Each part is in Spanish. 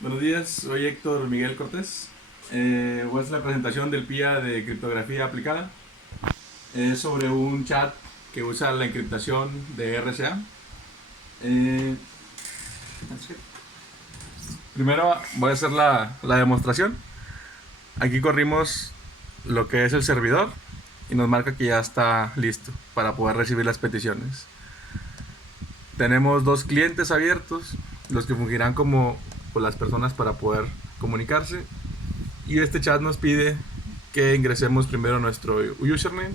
Buenos días, soy Héctor Miguel Cortés. Voy a hacer la presentación del PIA de criptografía aplicada. Es sobre un chat que usa la encriptación de RSA. Eh, Primero voy a hacer la demostración. Aquí corrimos lo que es el servidor y nos marca que ya está listo para poder recibir las peticiones. Tenemos dos clientes abiertos, los que fungirán como las personas para poder comunicarse. Y este chat nos pide que ingresemos primero nuestro username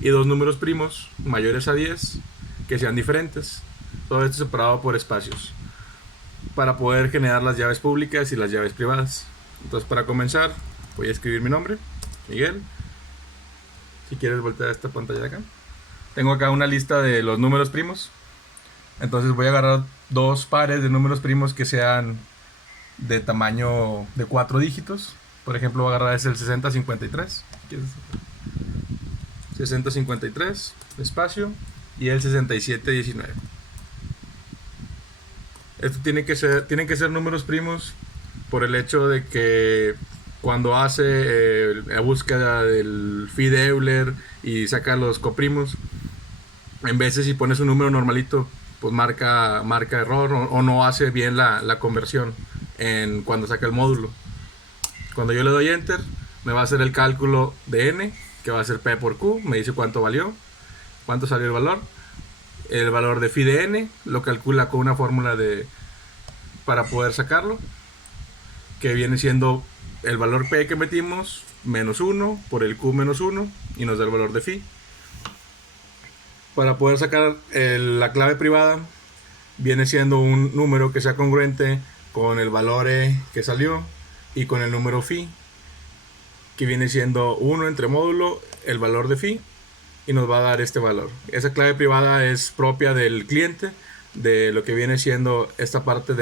y dos números primos mayores a 10 que sean diferentes. Todo esto separado por espacios para poder generar las llaves públicas y las llaves privadas. Entonces, para comenzar, voy a escribir mi nombre, Miguel. Si quieres voltear esta pantalla de acá. Tengo acá una lista de los números primos. Entonces voy a agarrar dos pares de números primos que sean de tamaño de 4 dígitos. Por ejemplo, voy a agarrar el 6053. 6053, espacio, y el 6719. Esto tienen que ser números primos por el hecho de que cuando hace la búsqueda del feed Euler y saca los coprimos, en veces si pones un número normalito, pues marca error o no hace bien la conversión cuando saca el módulo. Cuando yo le doy enter, me va a hacer el cálculo de n, que va a ser p por q, me dice cuánto valió, cuánto salió el valor. El valor de phi de n lo calcula con una fórmula para poder sacarlo, que viene siendo el valor p que metimos menos 1 por el q menos 1 y nos da el valor de phi. Para poder sacar la clave privada, viene siendo un número que sea congruente con el valor e que salió y con el número phi, que viene siendo 1 entre módulo el valor de phi, y nos va a dar este valor. Esa clave privada es propia del cliente, de lo que viene siendo esta parte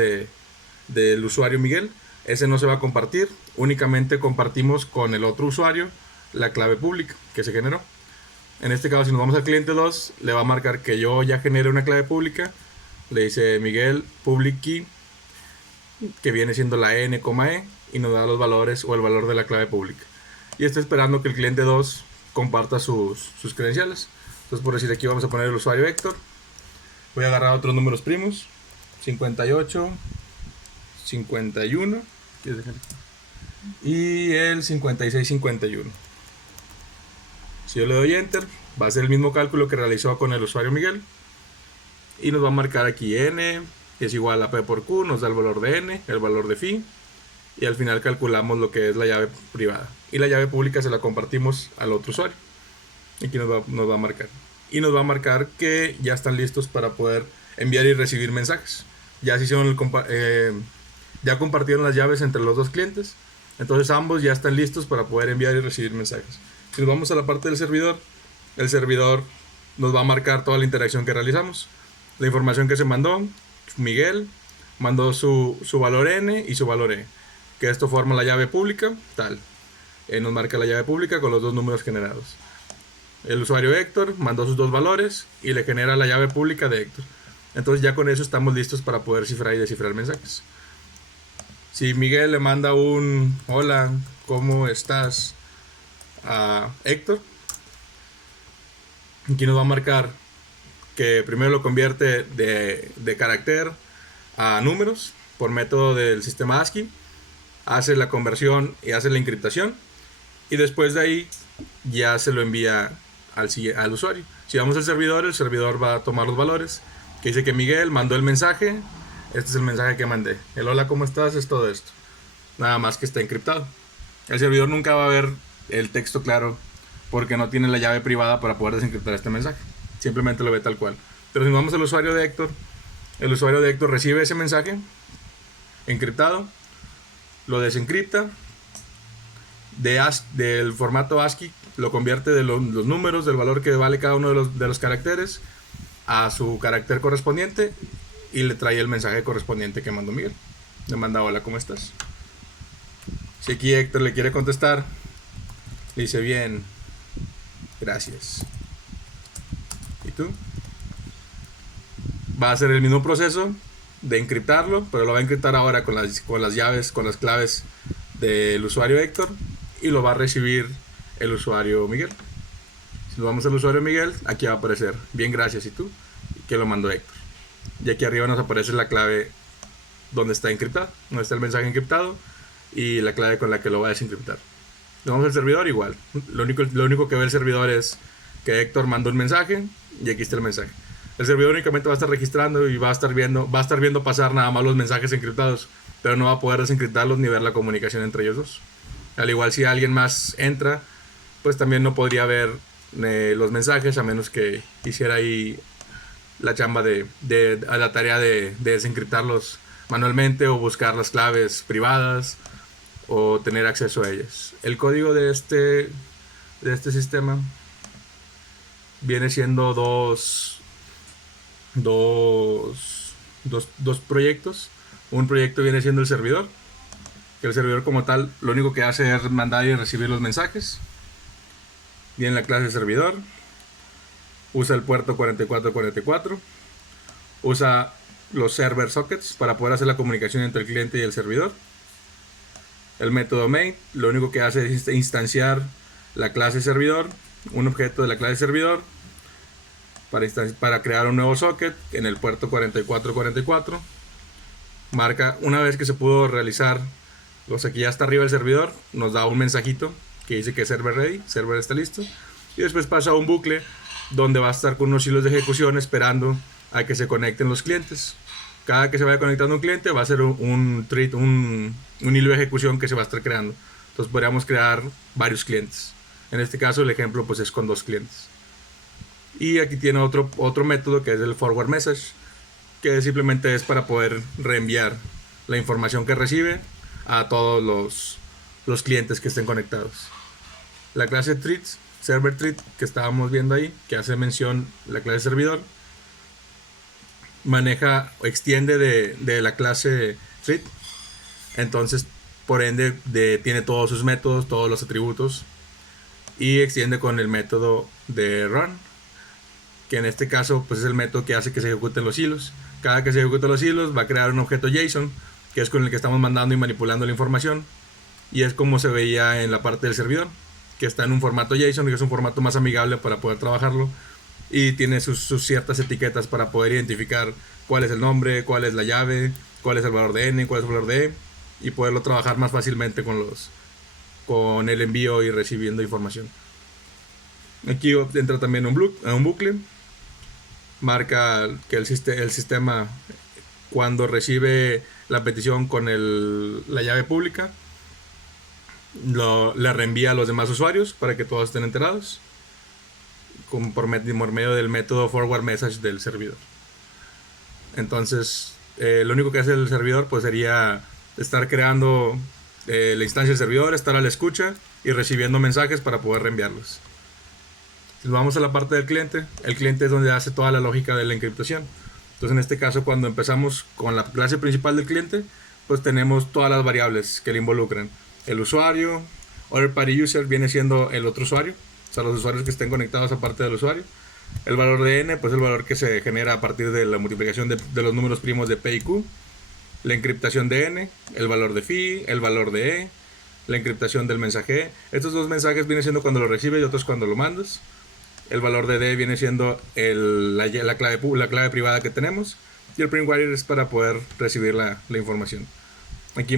del usuario Miguel. Ese no se va a compartir, únicamente compartimos con el otro usuario la clave pública que se generó. En este caso, si nos vamos al cliente 2, le va a marcar que yo ya generé una clave pública. Le dice Miguel public key, que viene siendo la n, e, y nos da los valores o el valor de la clave pública. Y está esperando que el cliente 2 comparta sus credenciales. Entonces, por decir, aquí vamos a poner el usuario Héctor. Voy a agarrar otros números primos: 58, 51 y el 5651. Si yo le doy enter, va a ser el mismo cálculo que realizó con el usuario Miguel y nos va a marcar aquí n es igual a p por q, nos da el valor de n, el valor de phi, y al final calculamos lo que es la llave privada, y la llave pública se la compartimos al otro usuario. Aquí nos va a marcar, y nos va a marcar que ya están listos para poder enviar y recibir mensajes. Ya se hicieron ya compartieron las llaves entre los dos clientes, entonces ambos ya están listos para poder enviar y recibir mensajes. Si nos vamos a la parte del servidor, el servidor nos va a marcar toda la interacción que realizamos, la información que se mandó. Miguel mandó su valor n y su valor e, que esto forma la llave pública, tal. Nos marca la llave pública con los dos números generados. El usuario Héctor mandó sus dos valores y le genera la llave pública de Héctor. Entonces ya con eso estamos listos para poder cifrar y descifrar mensajes. Si Miguel le manda un hola, ¿cómo estás? A Héctor, aquí nos va a marcar que primero lo convierte de carácter a números por método del sistema ASCII, hace la conversión y hace la encriptación, y después de ahí ya se lo envía al usuario. Si vamos al servidor, el servidor va a tomar los valores, que dice que Miguel mandó el mensaje, este es el mensaje que mandé, el hola, ¿cómo estás? Es todo esto, nada más que está encriptado. El servidor nunca va a ver el texto claro porque no tiene la llave privada para poder desencriptar este mensaje, simplemente lo ve tal cual. Pero si vamos al usuario de Héctor, el usuario de Héctor recibe ese mensaje encriptado, lo desencripta del formato ASCII, lo convierte de los números, del valor que vale cada uno de los caracteres, a su carácter correspondiente, y le trae el mensaje correspondiente que mandó Miguel. Le manda hola, ¿cómo estás? Si aquí Héctor le quiere contestar, le dice bien, gracias. ¿Y tú? Va a hacer el mismo proceso de encriptarlo, pero lo va a encriptar ahora con las llaves, con las claves del usuario Héctor, y lo va a recibir el usuario Miguel. Si nos vamos al usuario Miguel, aquí va a aparecer bien, gracias, y tú, que lo mandó Héctor. Y aquí arriba nos aparece la clave donde está encriptado, donde está el mensaje encriptado y la clave con la que lo va a desencriptar. Nos vamos al servidor, igual. Lo único que ve el servidor es que Héctor mandó un mensaje y aquí está el mensaje. El servidor únicamente va a estar registrando y va a estar viendo pasar nada más los mensajes encriptados, pero no va a poder desencriptarlos ni ver la comunicación entre ellos dos. Al igual, si alguien más entra, pues también no podría ver los mensajes, a menos que hiciera ahí la chamba la tarea de desencriptarlos manualmente, o buscar las claves privadas o tener acceso a ellas. El código de este sistema viene siendo dos proyectos. Un proyecto viene siendo el servidor, que el servidor como tal lo único que hace es mandar y recibir los mensajes. Viene la clase servidor, usa el puerto 4444, usa los server sockets para poder hacer la comunicación entre el cliente y el servidor. El método main lo único que hace es instanciar la clase servidor, un objeto de la clase servidor, para crear un nuevo socket en el puerto 4444. Marca, una vez que se pudo realizar, o sea que ya está arriba el servidor, nos da un mensajito que dice que server ready, server está listo, y después pasa a un bucle donde va a estar con unos hilos de ejecución esperando a que se conecten los clientes. Cada que se vaya conectando un cliente va a ser un hilo de ejecución que se va a estar creando. Entonces podríamos crear varios clientes. En este caso el ejemplo pues es con 2 clientes. Y aquí tiene otro método que es el forward message, que simplemente es para poder reenviar la información que recibe a todos los clientes que estén conectados. La clase treat, server treat, que estábamos viendo ahí, que hace mención la clase servidor, maneja o extiende de la clase treat. Entonces, por ende, tiene todos sus métodos, todos los atributos, y extiende con el método de run, que en este caso pues es el método que hace que se ejecuten los hilos. Cada que se ejecuten los hilos va a crear un objeto JSON, que es con el que estamos mandando y manipulando la información, y es como se veía en la parte del servidor, que está en un formato JSON, que es un formato más amigable para poder trabajarlo, y tiene sus ciertas etiquetas para poder identificar cuál es el nombre, cuál es la llave, cuál es el valor de n, cuál es el valor de e, y poderlo trabajar más fácilmente con el envío y recibiendo información. Aquí entra también un bucle, marca que el sistema, cuando recibe la petición con la llave pública, le reenvía a los demás usuarios para que todos estén enterados por medio del método forward message del servidor. Entonces lo único que hace el servidor pues sería estar creando la instancia del servidor, estar a la escucha y recibiendo mensajes para poder reenviarlos. Si vamos a la parte del cliente, el cliente es donde hace toda la lógica de la encriptación. Entonces en este caso, cuando empezamos con la clase principal del cliente, pues tenemos todas las variables que le involucran. El usuario, other party user viene siendo el otro usuario, o sea, los usuarios que estén conectados aparte del usuario. El valor de n, pues el valor que se genera a partir de la multiplicación de los números primos de p y q. La encriptación de n, el valor de phi, el valor de e, la encriptación del mensaje. Estos dos mensajes vienen siendo cuando lo recibes y otros cuando lo mandas. El valor de d viene siendo la clave privada que tenemos, y el print wire es para poder recibir la información. Aquí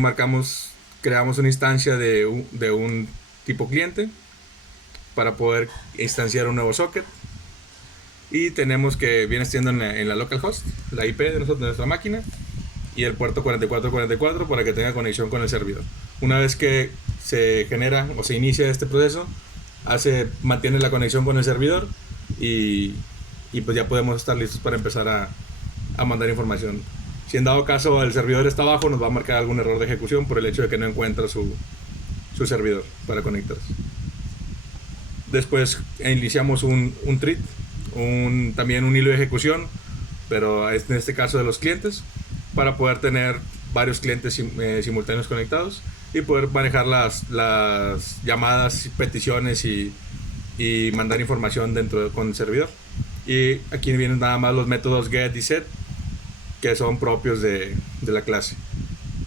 creamos una instancia de un tipo cliente para poder instanciar un nuevo socket, y tenemos que viene siendo en la localhost, la IP de nuestra máquina, y el puerto 4444 para que tenga conexión con el servidor. Una vez que se genera o se inicia este proceso, mantiene la conexión con el servidor, y pues ya podemos estar listos para empezar a mandar información. Si en dado caso el servidor está abajo, nos va a marcar algún error de ejecución por el hecho de que no encuentra su servidor para conectarse. Después iniciamos un treat, también un hilo de ejecución, pero en este caso de los clientes, para poder tener varios clientes simultáneos conectados y poder manejar las llamadas, peticiones y mandar información con el servidor. Y aquí vienen nada más los métodos get y set, que son propios de la clase,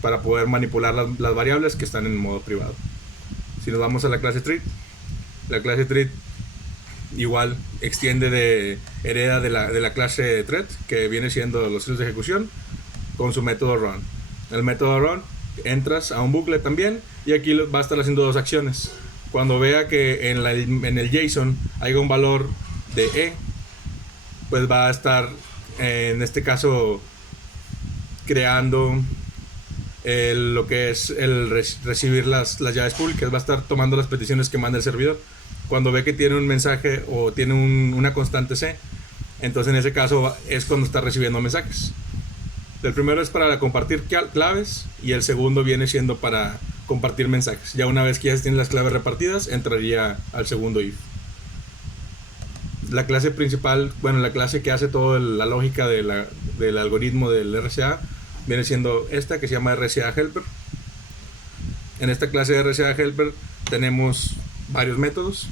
para poder manipular las variables que están en modo privado. Si nos vamos a la clase treat, la clase treat igual hereda de la clase thread, que viene siendo los hilos de ejecución, con su método run. El método run, entras a un bucle también, y aquí va a estar haciendo dos acciones. Cuando vea que en el JSON hay un valor de E, pues va a estar, en este caso, creando lo que es el recibir las llaves públicas. Va a estar tomando las peticiones que manda el servidor. Cuando ve que tiene un mensaje o tiene una constante C, entonces en ese caso es cuando está recibiendo mensajes. El primero es para compartir claves, y el segundo viene siendo para compartir mensajes. Ya una vez que ya se tienen las claves repartidas, entraría al segundo if. La clase principal, bueno, la clase que hace toda la lógica del algoritmo del RCA, viene siendo esta, que se llama RCA Helper. En esta clase de RCA Helper tenemos varios métodos.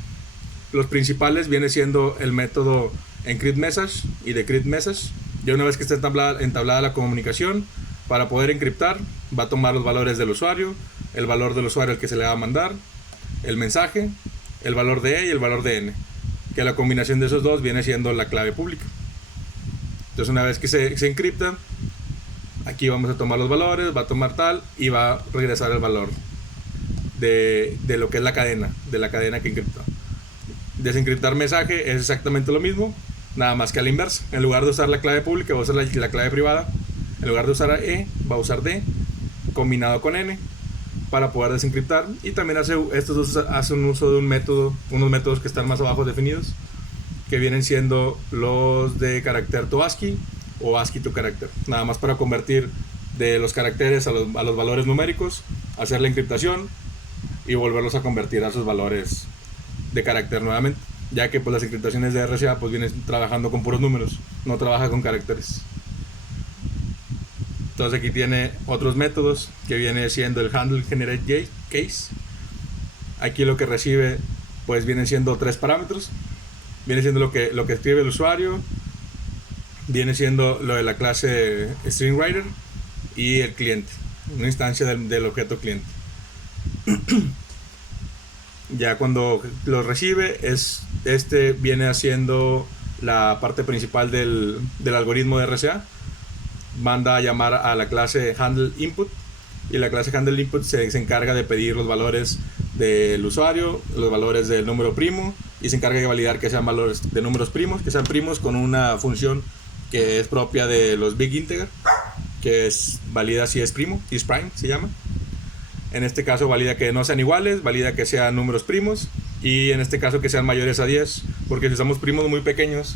Los principales viene siendo el método encryptMessage y decryptMessage. Ya una vez que está entablada la comunicación, para poder encriptar, va a tomar los valores del usuario, el valor del usuario al que se le va a mandar, el mensaje, el valor de E y el valor de N, que la combinación de esos dos viene siendo la clave pública. Entonces una vez que se encripta, aquí vamos a tomar los valores, va a tomar tal y va a regresar el valor de lo que es la cadena, de la cadena que encriptó. Desencriptar mensaje es exactamente lo mismo, nada más que a la inversa. En lugar de usar la clave pública, va a usar la clave privada. En lugar de usar E, va a usar D combinado con N para poder desencriptar. Y también estos dos hacen uso de unos métodos que están más abajo definidos, que vienen siendo los de carácter to ASCII o ASCII to carácter, nada más para convertir de los caracteres a los valores numéricos, hacer la encriptación y volverlos a convertir a sus valores de carácter nuevamente, ya que pues las encriptaciones de RCA pues vienen trabajando con puros números, no trabaja con caracteres. Entonces aquí tiene otros métodos, que viene siendo el handle generate case. Aquí lo que recibe pues vienen siendo tres parámetros. Viene siendo lo que escribe el usuario, viene siendo lo de la clase stringwriter y el cliente, una instancia del objeto cliente. Ya cuando lo recibe, viene haciendo la parte principal del algoritmo de RCA. Manda a llamar a la clase handle input, y la clase handle input se encarga de pedir los valores del usuario, los valores del número primo, y se encarga de validar que sean valores de números primos, que sean primos con una función que es propia de los big integer, que valida si es primo, isPrime se llama. En este caso valida que no sean iguales, valida que sean números primos, y en este caso que sean mayores a 10, porque si usamos primos muy pequeños,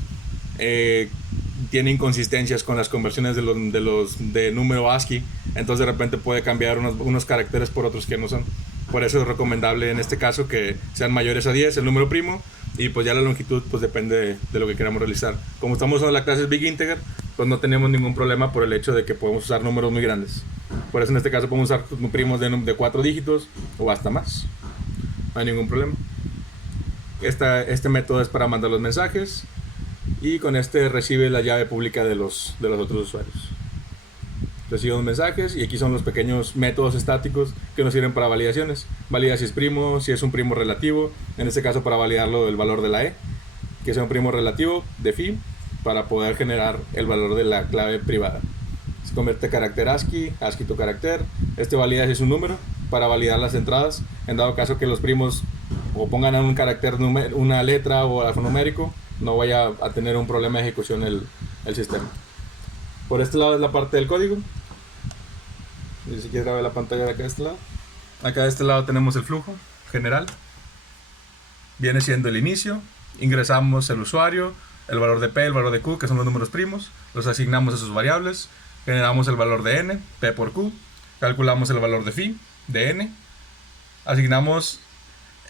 tiene inconsistencias con las conversiones de número ASCII, entonces de repente puede cambiar unos caracteres por otros que no son. Por eso es recomendable en este caso que sean mayores a 10 el número primo, y pues ya la longitud pues depende de lo que queramos realizar. Como estamos usando la clase big integer, pues no tenemos ningún problema por el hecho de que podemos usar números muy grandes. Por eso en este caso podemos usar primos de 4 dígitos o hasta más, no hay ningún problema. Este método es para mandar los mensajes, y con este recibe la llave pública de los otros usuarios. Recibe los mensajes, y aquí son los pequeños métodos estáticos que nos sirven para validaciones. Valida si es primo, si es un primo relativo, en este caso para validarlo el valor de la E, que sea un primo relativo de phi, para poder generar el valor de la clave privada. Se convierte carácter ASCII to carácter. Valida si es un número, para validar las entradas, en dado caso que los primos o pongan a un carácter una letra o alfanumérico, no vaya a tener un problema de ejecución el sistema. Por este lado es la parte del código. Y si quieres ver la pantalla de acá de este lado. Acá de este lado tenemos el flujo general. Viene siendo el inicio. Ingresamos el usuario, el valor de P, el valor de Q, que son los números primos. Los asignamos a sus variables. Generamos el valor de N, P por Q. Calculamos el valor de phi, de N. Asignamos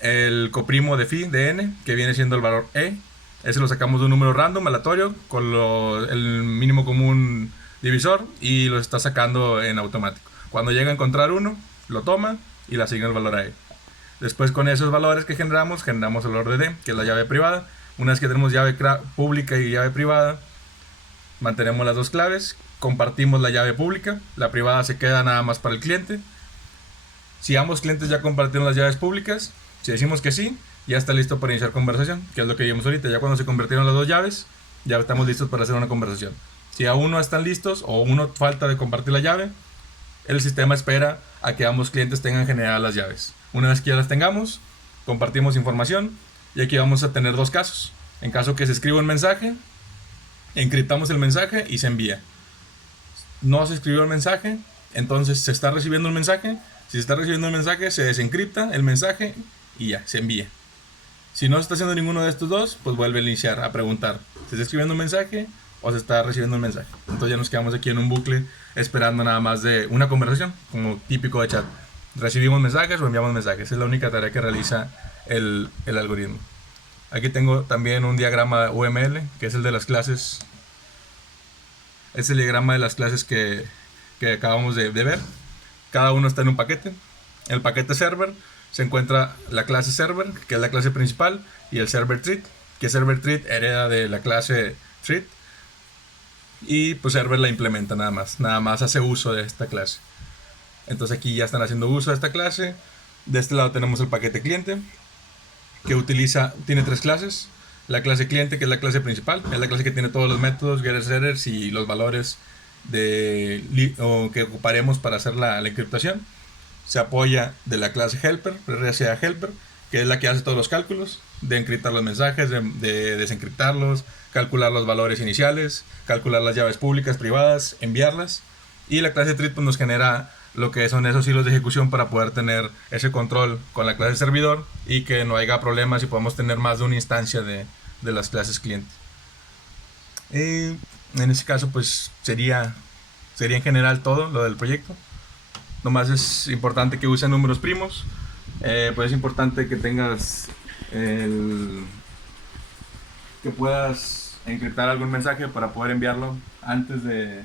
el coprimo de phi, de N, que viene siendo el valor E. Ese lo sacamos de un número random, aleatorio, con el mínimo común divisor, y lo está sacando en automático. Cuando llega a encontrar uno, lo toma y le asigna el valor a E. Después, con esos valores que generamos el valor de D, que es la llave privada. Una vez que tenemos llave pública y llave privada, mantenemos las dos claves, compartimos la llave pública, la privada se queda nada más para el cliente. Si ambos clientes ya compartieron las llaves públicas, si decimos que sí, ya está listo para iniciar conversación, que es lo que vimos ahorita. Ya cuando se convirtieron las dos llaves, ya estamos listos para hacer una conversación. Si aún no están listos o uno falta de compartir la llave, el sistema espera a que ambos clientes tengan generadas las llaves. Una vez que ya las tengamos, compartimos información y aquí vamos a tener dos casos. En caso que se escriba un mensaje, encriptamos el mensaje y se envía. No se escribió el mensaje, entonces se está recibiendo un mensaje. Si se está recibiendo el mensaje, se desencripta el mensaje y ya, se envía. Si no se está haciendo ninguno de estos dos, pues vuelve a iniciar a preguntar, ¿se está escribiendo un mensaje o se está recibiendo un mensaje? Entonces ya nos quedamos aquí en un bucle esperando nada más de una conversación, como típico de chat. Recibimos mensajes o enviamos mensajes. Es la única tarea que realiza el algoritmo. Aquí tengo también un diagrama UML, que es el de las clases. Es el diagrama de las clases que acabamos de ver. Cada uno está en un paquete. El paquete server se encuentra la clase server, que es la clase principal, y el server treat, que server treat hereda de la clase treat. Y pues server la implementa nada más hace uso de esta clase. Entonces aquí ya están haciendo uso de esta clase. De este lado tenemos el paquete cliente, que tiene tres clases. La clase cliente, que es la clase principal, es la clase que tiene todos los métodos, getters, setters y los valores que ocuparemos para hacer la encriptación. Se apoya de la clase helper, RSA helper, que es la que hace todos los cálculos de encriptar los mensajes, de desencriptarlos, calcular los valores iniciales, calcular las llaves públicas, privadas, enviarlas. Y la clase treat pues, nos genera lo que son esos hilos de ejecución para poder tener ese control con la clase servidor y que no haya problemas y podamos tener más de una instancia de las clases cliente. En ese caso pues sería en general todo lo del proyecto. Nomás es importante que usen números primos. Pues es importante que tengas que puedas encriptar algún mensaje para poder enviarlo antes de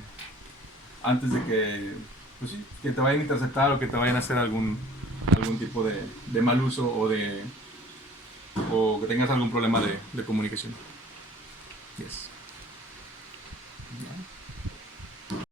que, pues sí, que te vayan a interceptar o que te vayan a hacer algún tipo de mal uso o que tengas algún problema de comunicación. Yes.